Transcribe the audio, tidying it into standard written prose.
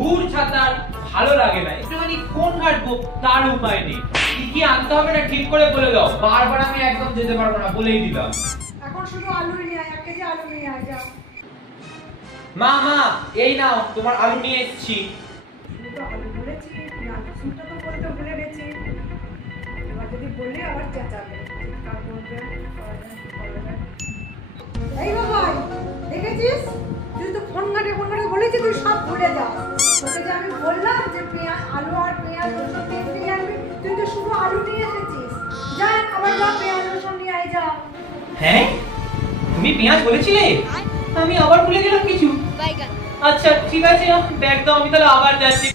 ধূর ছাতার ভালো লাগে না, একটুখানি ফোন ঘাটবো তার উপায় নেই। কি কি আনতে হবে না ঠিক করে বলে দাও, বারবার আমি একদম যেতে পারবো না, বলেই দিলাম। এখন শুধু আলু নিয়ে আয়, 1 কেজি আলু নিয়ে আয় যা। মা মা এই নাও তোমার আলু নিয়ে এসেছি। শুধু তো আলু বলেছি, পেঁয়াজ রসুনটা তো বলতে ভুলে গেছি। এবার যদি বলি আবার চেঁচাবে, চিৎকার করবে, করবে। এই বাবাই, দেখেছিস? তুই তো ফোন ঘাটে বলেছি তুই সব ভুলে যাস। তোকে যে আমি বললাম যে আলু আর পেঁয়াজ রসুন নিয়ে আনবি, তুই তো শুধু আলু নিয়ে এসেছিস। যা আবার যা পেঁয়াজ রসুন নিয়ে আয় যা। হ্যাঁ তুমি পেঁয়াজ বলেছিলে, আমি আবার ভুলে গেলাম কিছু। আচ্ছা ঠিক আছে, ব্যাগ দাও, আমি তাহলে আবার যাচ্ছি।